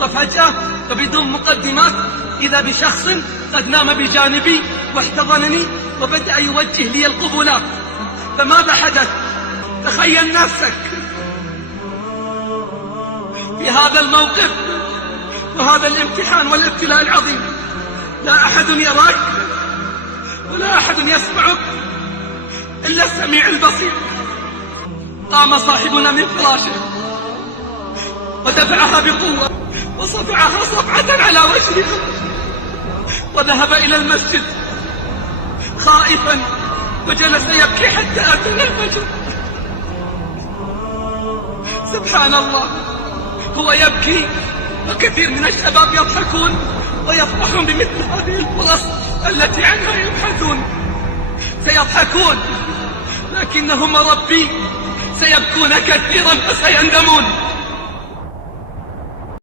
وفجأة وبدون مقدمات إذا بشخص قد نام بجانبي واحتضنني وبدأ يوجه لي القبلات. فماذا حدث؟ تخيل نفسك في هذا الموقف وهذا الامتحان والابتلاء العظيم، لا أحد يراك ولا أحد يسمعك إلا السميع البصير. قام صاحبنا من فراشه ودفعها بقوة وصفعها صفعة على وجهها وذهب إلى المسجد خائفا وجلس يبكي حتى أذن الفجر. سبحان الله، هو يبكي وكثير من الشباب يضحكون ويفرحون بمثل هذه الفرص التي عنها يبحثون. سيضحكون لكنهم ربي سيبكون كثيرا فسيندمون.